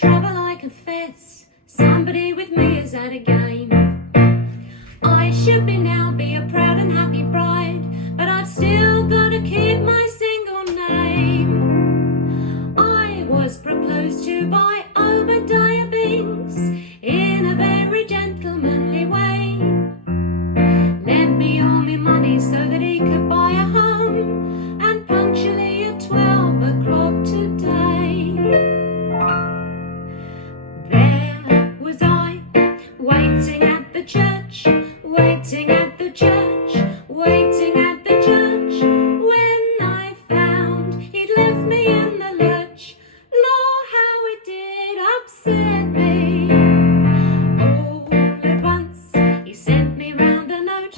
trouble, I confess. Somebody with me is at a game. I should now be a proud and happy bride, but I've still got to keep my single name. I was proposed to by Obadiah Binks in a very gentlemanly way. Lent me all my money so that he could buy a home, and punctually at 12 o'clock today, there was I, waiting at the church, waiting at the church, waiting at the church, when I found he'd left me in the lurch. Lord, how it did upset me. All at once he sent me round a note.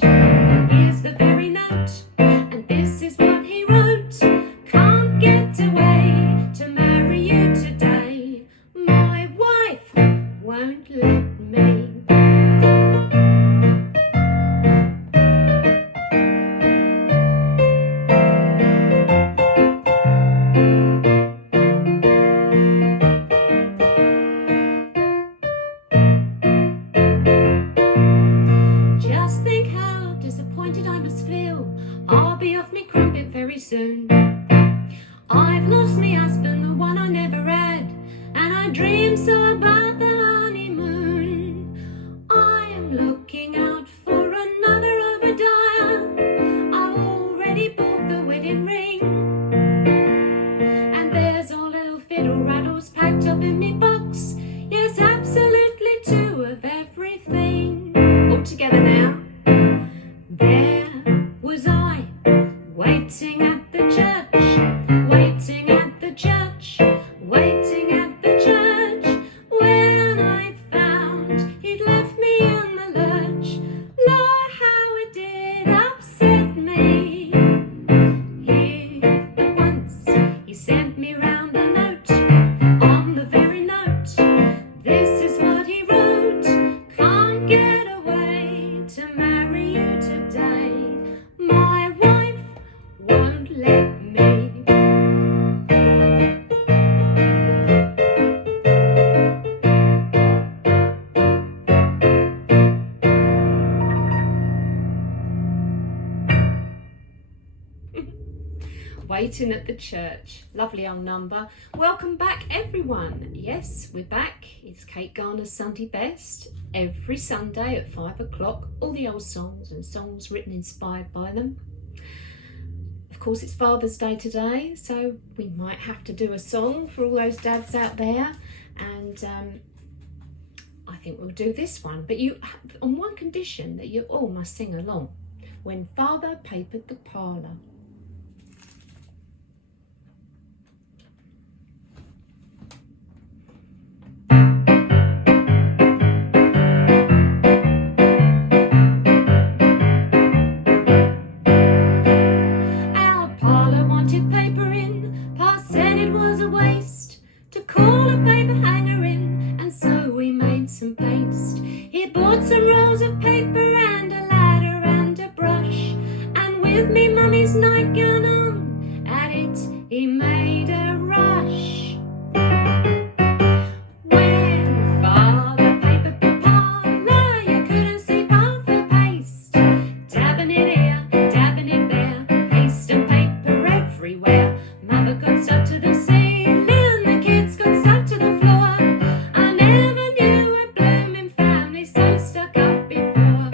Here's the very note, and this is what he wrote. Can't get away to marry you today. My wife won't let me. Just think how disappointed I must feel. I'll be off me crumpet very soon. I've lost me husband, the one I never had, and I dream so about the honeymoon. I am looking out for another Obadiah. I've already bought the wedding ring, and there's all little fiddle rattles packed up in me box. Yes, absolutely two of everything. All together now. There was I, waiting at the church, waiting at the church, waiting at the church, when I found he'd left me in the lurch. Lord, how it did upset me. Here at once he sent me round a note. On the very note, this is what he wrote. Can't get away to marry you today. My wife won't let me. Waiting at the church. Lovely old number. Welcome back, everyone. Yes, we're back. It's Kate Garner's Sunday Best. Every Sunday at 5 o'clock. All the old songs and songs written inspired by them. Of course, it's Father's Day today, so we might have to do a song for all those dads out there. And I think we'll do this one. But you, on one condition, that you all must sing along. When Father papered the parlour. Some paste. He bought some rolls of paper and a ladder and a brush, and with me mummy's nightgown on, at it he made a rush. When Father papered the parlour, you couldn't see half the paste. Dabbing it here, dabbing it there, paste and paper everywhere. Mother got stuck to the ceiling, the kids got stuck to the floor. I never knew a blooming family so stuck up before.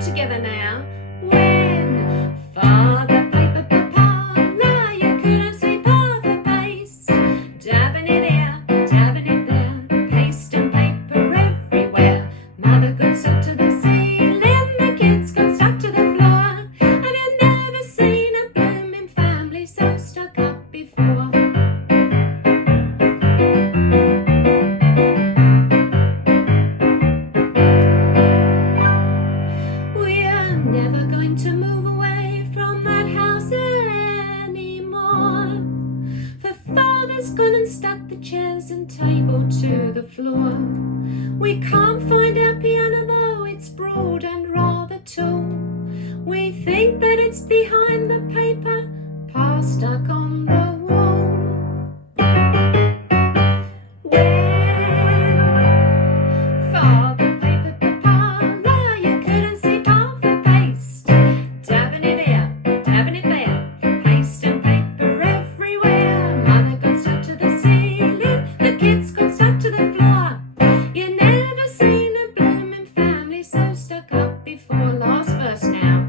together now. When Father paper parlour, you couldn't sweep off the paste. Dabbing it here, dabbing it there, paste and paper everywhere. Mother got stuck to the ceiling, the kids got stuck to the floor. Have you never seen a blooming family so stuck up before? We are never going to move away from that house anymore. For Father's gone and stuck the chairs and table to the floor. We can't find our piano though it's broad and rather tall. We think that it's behind the paper pile stuck on the wall. When Father paper parlour, you couldn't see half the paste. Dabbing it here, dabbing it there, paste and paper everywhere. Mother got stuck to the ceiling, the kids got stuck to the floor. You never seen a blooming family so stuck up before. Last verse now.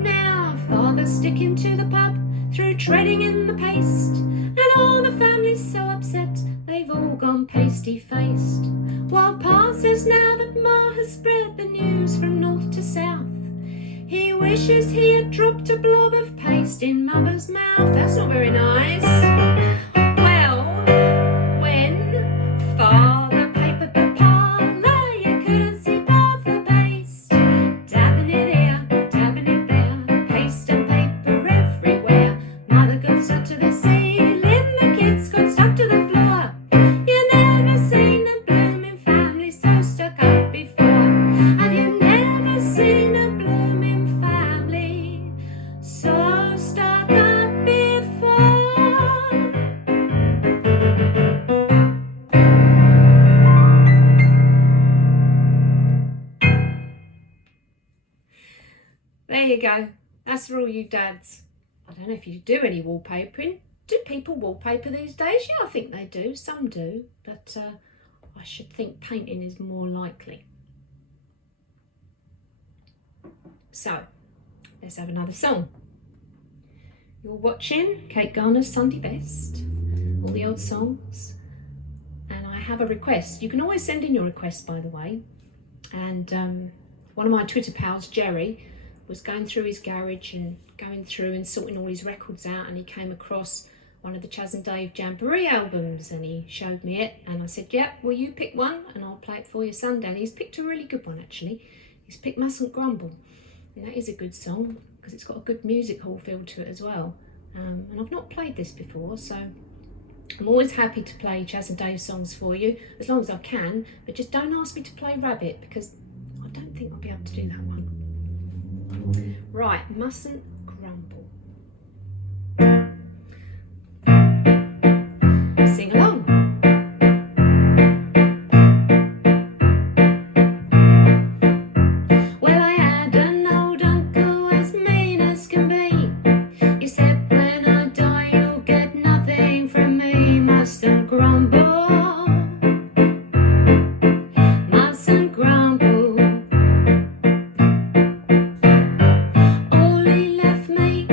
Now Father's sticking to the pub through treading in the paste, and all the family's so upset they've all gone pasty-faced. While Pa says now that Ma has spread the news from north to south, he wishes he had dropped a blob of paste in Mother's mouth. That's not very nice. Well, when Father paper parlour, you couldn't see half the paste. Dabbing it here, dabbing it there, paste and paper everywhere. Mother got stuck to the ceiling, the kids got stuck to the floor. You never seen a blooming family so stuck up before. Have you never seen a blooming family so stuck up before? There you go. That's for all you dads. I don't know if you do any wallpapering. Do people wallpaper these days? Yeah, I think they do. Some do. But I should think painting is more likely. So, let's have another song. You're watching Kate Garner's Sunday Best. All the old songs. And I have a request. You can always send in your requests, by the way. And one of my Twitter pals, Jerry, was going through his garage and going through and sorting all his records out, and he came across one of the Chaz and Dave Jamboree albums, and he showed me it, and I said, yeah, well, you pick one and I'll play it for you Sunday. And he's picked a really good one, actually. He's picked Mustn't Grumble, and that is a good song because it's got a good music hall feel to it as well. And I've not played this before, so I'm always happy to play Chaz and Dave songs for you as long as I can, but just don't ask me to play Rabbit because I don't think I'll be able to do that one. Right, Mustn't Grumble. Sing along. Well, I had an old uncle as mean as can be. He said, when I die, you'll get nothing from me. Mustn't grumble. Mustn't grumble. All he left me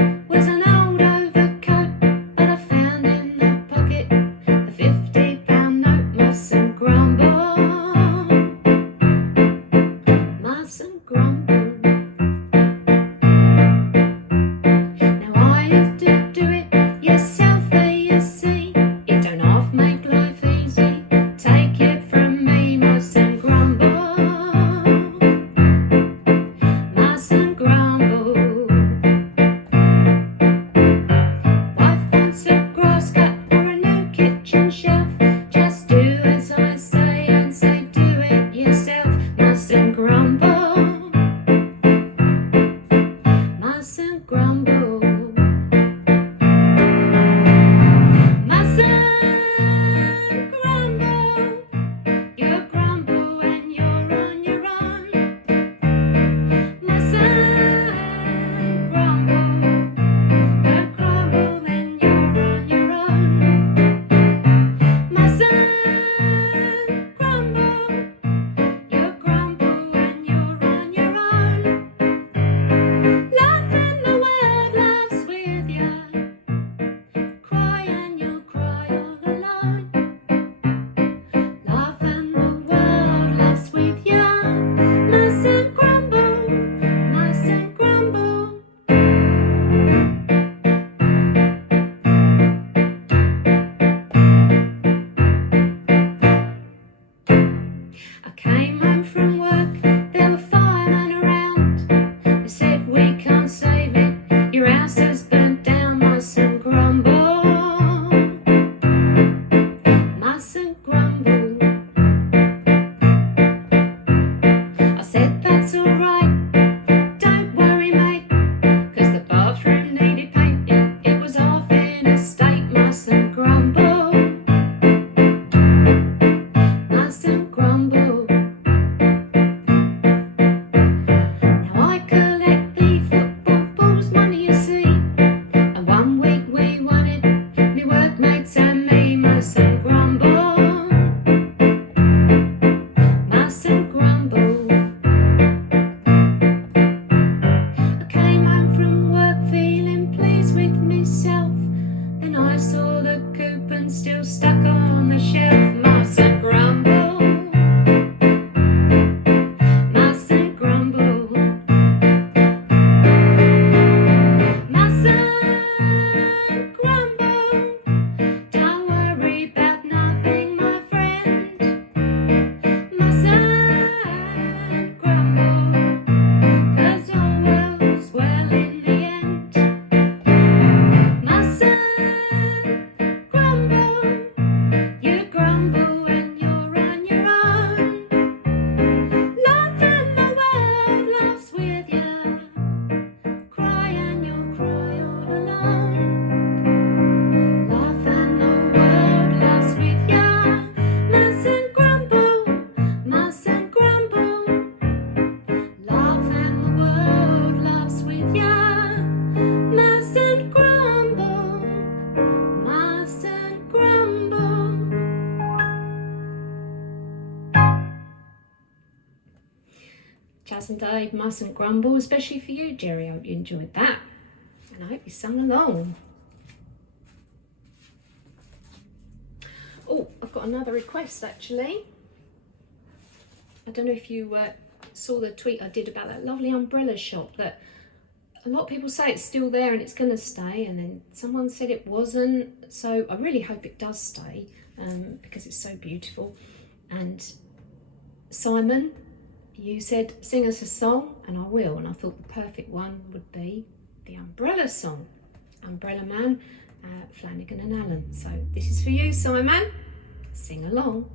came home from work, there were firemen around. They said, we can't save it, your house has burnt down, mustn't grumble, mustn't grumble. I said, that's alright, don't worry mate, 'cause the bathroom needed painting, it was half in a state, mustn't grumble, mustn't grumble. Now I collect the football balls, money you see, and one week we won it, me workmates and me, mustn't grumble, mustn't grumble. I came home from work feeling pleased with myself, then I saw the coupon still stuck on the shelf, mustn't grumble, mustn't grumble, mustn't grumble. Don't worry about nothing, my friend, mustn't grumble, 'cause all was well in the end. Mustn't grumble, you grumble when you're on your own. Laugh and the world laughs with you, cry and you'll cry all alone. Laugh and the world laughs with you, mustn't grumble, mustn't grumble. Laugh and the world laughs with you, mustn't grumble, mustn't grumble. Chas and Dave, mustn't grumble, especially for you, Jerry. I hope you enjoyed that, and I hope you sung along. Oh, I've got another request actually. I don't know if you saw the tweet I did about that lovely umbrella shop that a lot of people say it's still there and it's going to stay, and then someone said it wasn't, so I really hope it does stay because it's so beautiful. And Simon, you said sing us a song, and I will, and I thought the perfect one would be the Umbrella song, Umbrella Man, Flanagan and Allen. So this is for you, Simon, sing along.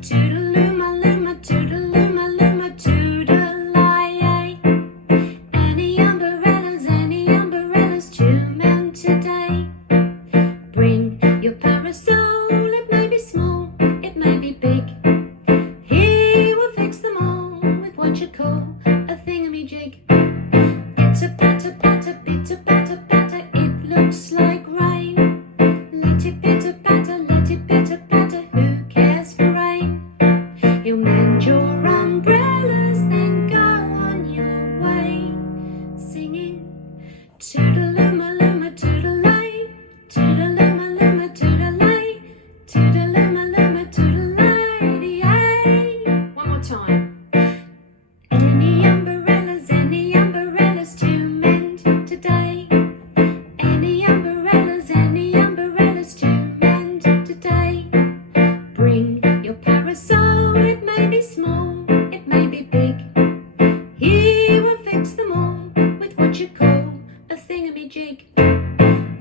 Toodaloo-ma-loo-ma, toodaloo-ma-loo-ma, toodaloo-yay. Any umbrellas to mend today? Bring your parasol, it may be small, it may be big. He will fix them all with what you call a thingamajig. Pitter-patter-patter, pitter-patter-patter, it looks like rain. Let it pitter-patter, let it pitter-patter, who cares for rain? He'll mend your umbrellas, then go on your way, singing toodaloo-ma-loo-ma, toodalay, toodaloo-ma-loo-ma, toodalay, toodaloo-ma-loo-ma, toodalay-yay. One more time. Any umbrellas to mend today? Any umbrellas to mend today? Bring your parasol, it may be small, it may be big. He will fix them all with what you call a thingamajig.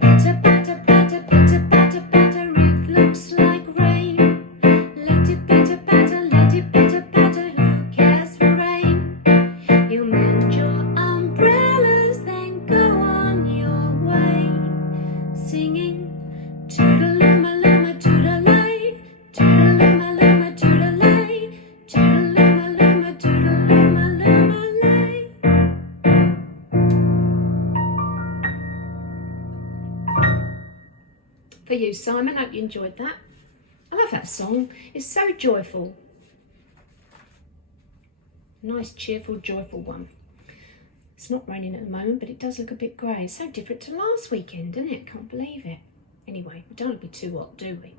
Pitter-patter-patter, pitter-patter-patter, it looks like rain. Let it pitter-patter, let it pitter-patter, who cares for rain? He'll mend your umbrellas, then go on your way, singing toodaloo-ma-loo-ma, toodalay, toodaloo-ma-loo-ma, toodalay, toodaloo-ma-loo-ma, toodaloo-ma-loo-ma-lay. For you, Simon, hope you enjoyed that. I love that song. It's so joyful. Nice, cheerful, joyful one. It's not raining at the moment, but it does look a bit grey. It's so different to last weekend, isn't it? Can't believe it. Anyway, we don't want to be too hot, do we?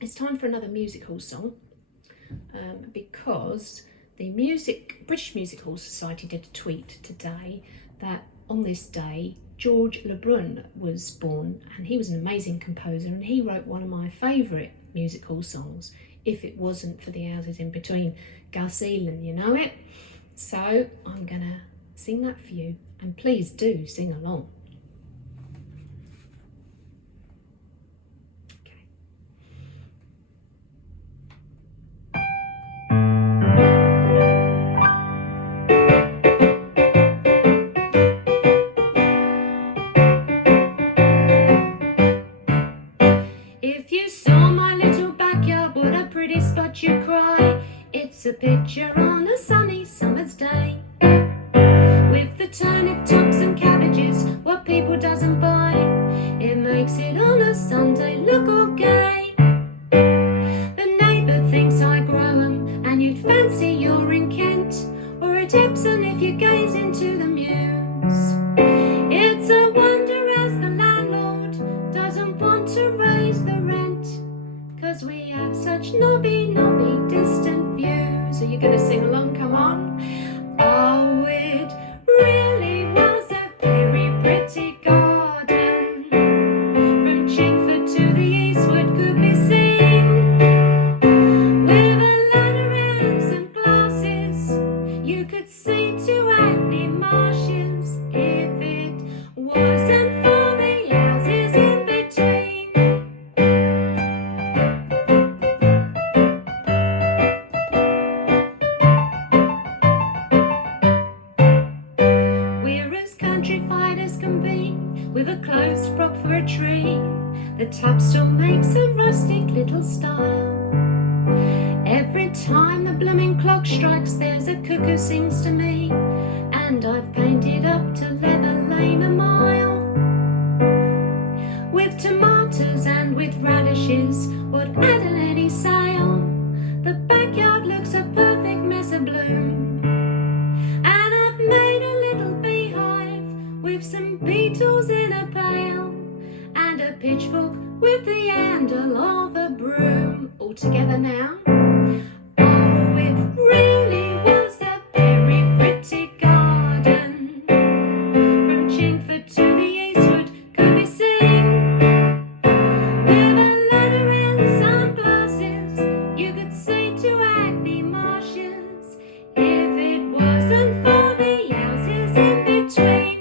It's time for another music hall song because The British Music Hall Society did a tweet today that on this day George Lebrun was born, and he was an amazing composer, and he wrote one of my favourite music hall songs, If It Wasn't for the Houses in Between. Gus Elan, you know it? So I'm gonna sing that for you, and please do sing along. If you saw my little backyard, what a pretty spot you'd cry. It's a picture on a sunny summer's day, with the turnip tops and cabbages, what people doesn't buy. It makes it on a Sunday look all gay. The neighbour thinks I grow 'em, and you'd fancy you're in Kent, or at Epsom if you gaze into the Mews. It's a wonder as the landlord doesn't want to raise the rent, 'cause we have such nobby distant views. Are you gonna sing along? Come on. Oh, it really was a very pretty garden. From Chingford to the eastward could be seen, with a ladder and some glasses. You could see to Hackney Marshes if it wasn't for the houses in between. We're as countrified as can be, with a closed prop for a tree. The tap still makes a rustic little style. Every time the blooming clock strikes, there's a cuckoo sings to me, and I've painted up to Leather Lane a mile, with tomatoes and with radishes, would add at any sale. The backyard looks a perfect mess of bloom, and I've made a little beehive with some beetles in a pail, and a pitchfork with the handle of a broom. All together now. Oh, it really was a very pretty garden. From Chingford to the eastward could be seen, with a ladder and some glasses. You could see to Hackney Marshes if it wasn't for the houses in between.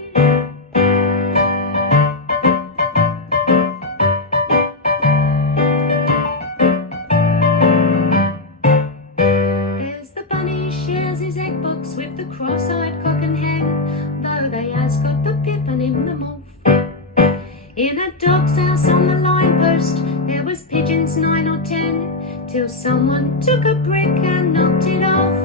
There's the bunny shares his egg box with the cross-eyed cock and hen, though they has got the pippin in the mouth. In a dog's house on the line post there was pigeons 9 or 10, till someone took a brick and knocked it off.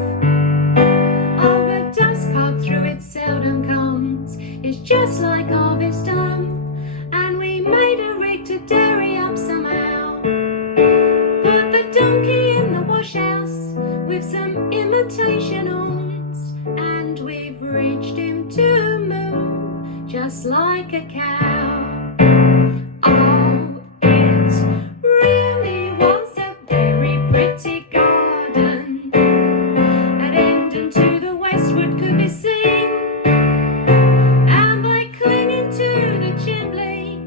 Oh, the dust cart through it seldom comes, it's just like harvest home, and we made a rig to dairy up somehow. Put the donkey in the wash house with some imitation horns, and we've reached him to moo, just like a cow. Oh, it really was a very pretty garden. At Endon to the westward could be seen, and by clinging to the chimney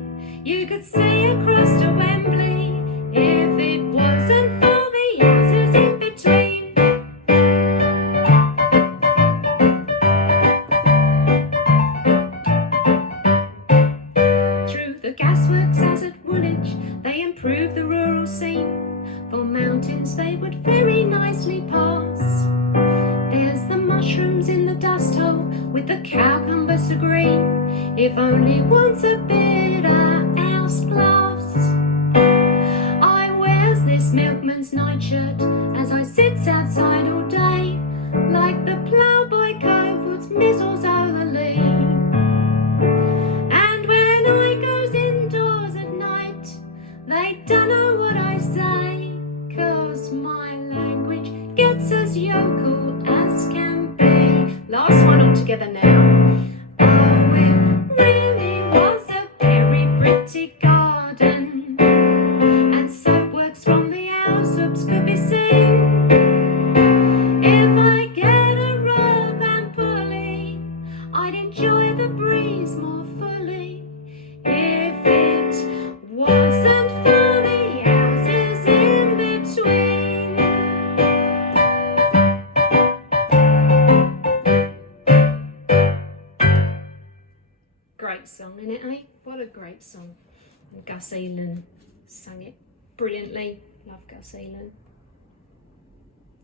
you could see across to Wembley if it wasn't for the houses in between. Through the gasworks as at Woolwich they improved the rural scene, for mountains they would very nicely pass. There's the mushrooms in the dust hole with the cucumber so green, if only once a bit of house glass. I wears this milkman's nightshirt as I sits outside all day, like the ploughboy cove puts mizzles o'er the lea. And when I goes indoors at night, they don't know what I say, 'cause my language gets as yokel as can be. Last one all together now. Oh, it really was a very pretty garden, and soapworks from the house could be seen, if I I'd enjoy the breeze more fully if it wasn't for the houses in between. Great song, isn't it, eh? What a great song. And Gus Elan sang it brilliantly. Love Gus Elan.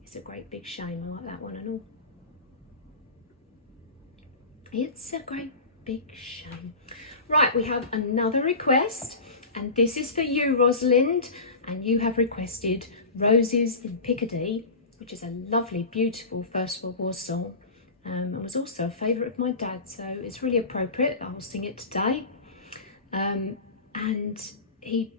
It's a great big shame. I like that one and all. It's a great big shame. Right, we have another request, and this is for you, Rosalind, and you have requested Roses in Piccadilly, which is a lovely, beautiful First World War song. And was also a favourite of my dad, so it's really appropriate. I'll sing it today. And he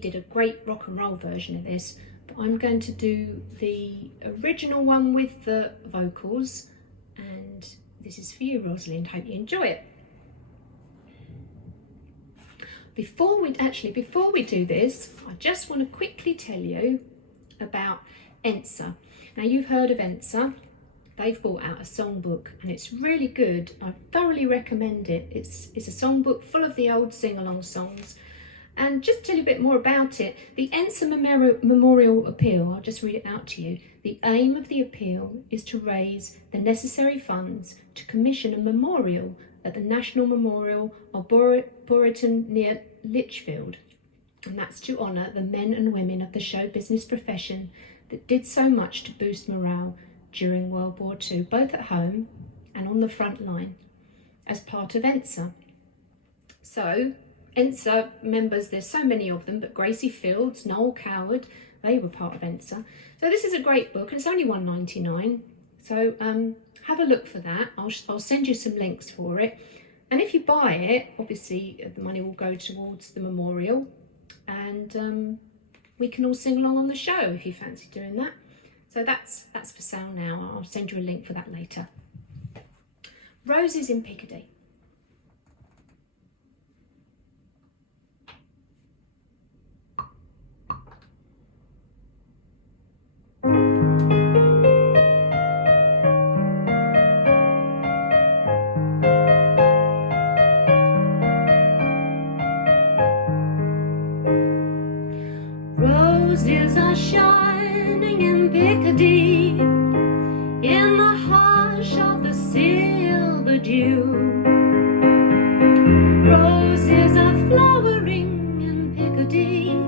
did a great rock and roll version of this, but I'm going to do the original one with the vocals, and this is for you, Rosalind. Hope you enjoy it. Before we do this, I just want to quickly tell you about ENSA. Now, you've heard of ENSA. They've brought out a songbook and it's really good. I thoroughly recommend it. It's a songbook full of the old sing-along songs. And just to tell you a bit more about it, the ENSA Memorial Appeal, I'll just read it out to you. The aim of the appeal is to raise the necessary funds to commission a memorial at the National Memorial of Boreton near Lichfield. And that's to honour the men and women of the show business profession that did so much to boost morale during World War II, both at home and on the front line, as part of ENSA. So, ENSA members, there's so many of them, but Gracie Fields, Noel Coward, they were part of ENSA. So this is a great book, and it's only £1.99. So have a look for that. I'll send you some links for it. And if you buy it, obviously the money will go towards the memorial, and we can all sing along on the show if you fancy doing that. So that's for sale now. I'll send you a link for that later. Roses in Piccadilly. Roses are shining in Piccadilly, in the hush of the silver dew. Roses are flowering in Piccadilly,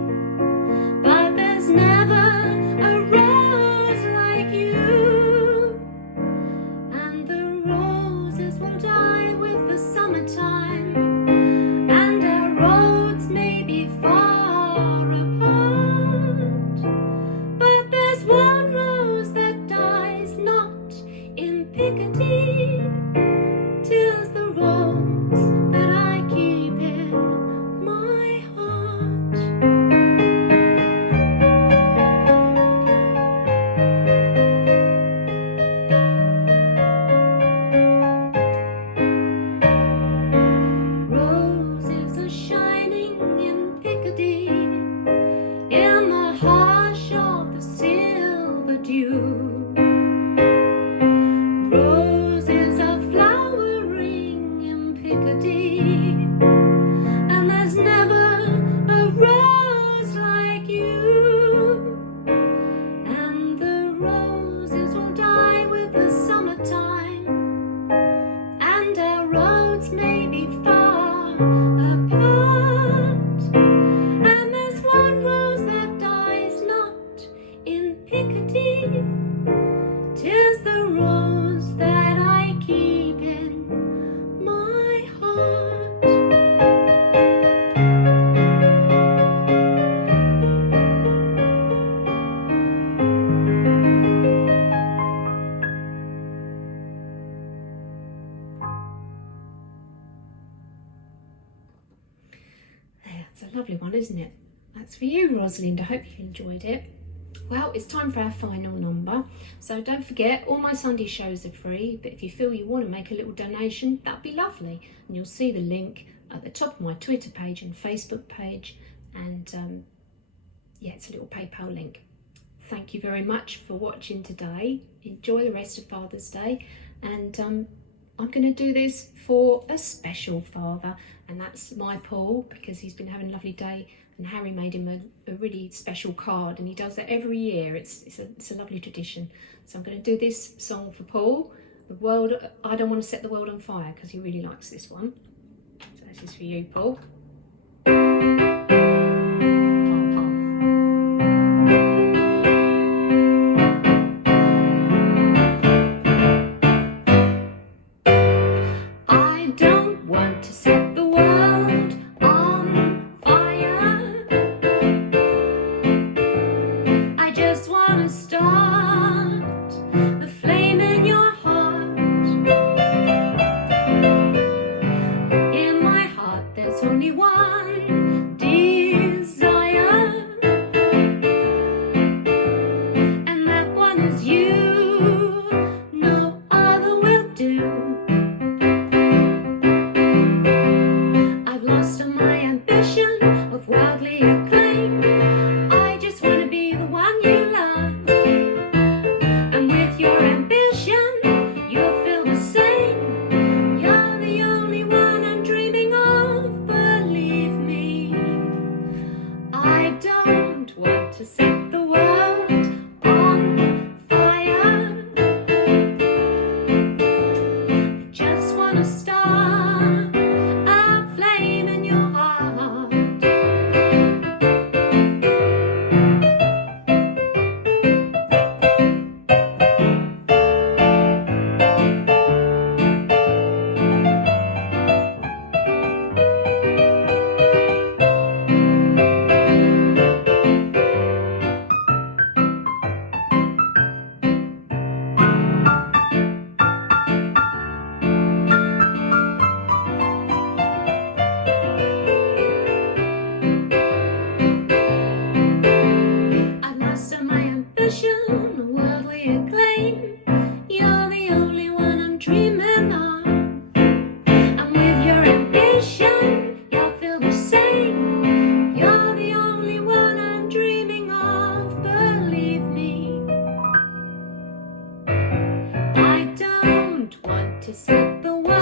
but there's never a rose like you. And the roses will die with the summertime, and our roads may be far apart, but there's one rose that dies not in Piccadilly. 'Tis the rose that I keep in my heart. Roses are shining in Piccadilly, in the hush of the silver dew. Roses are flowering in Piccadilly, and there's never a rose like you. And the roses will die with the summertime, and our roads may be far apart. And there's one rose that dies not in Piccadilly. 'Tis the rose that I keep in my heart. There, that's a lovely one, isn't it? That's for you, Rosalind. I hope you enjoyed it. Well, it's time for our final number. So don't forget, all my Sunday shows are free, but if you feel you want to make a little donation, that'd be lovely. And you'll see the link at the top of my Twitter page and Facebook page. And yeah, it's a little PayPal link. Thank you very much for watching today. Enjoy the rest of Father's Day. And I'm going to do this for a special father, and that's my Paul, because he's been having a lovely day, and Harry made him a really special card, and he does that every year. It's a lovely tradition. So I'm going to do this song for Paul. The world, I don't want to set the world on fire, because he really likes this one. So this is for you, Paul. I don't want to set the world on fire. I just want to start the flame in your heart. In my heart there's only one desire, and that one is you. No other will do. I've lost all my ambition of worldly acclaim. I just want to be the one you love, and with your ambition you'll feel the same. You're the only one I'm dreaming of, believe me. I don't want to set the world on fire. I just want to start a flame in your heart. I've lost all my ambition, worldly acclaim. You're the only one I'm dreaming of, and with your ambition you'll feel the same. You're the only one I'm dreaming of, believe me. I don't want to set the world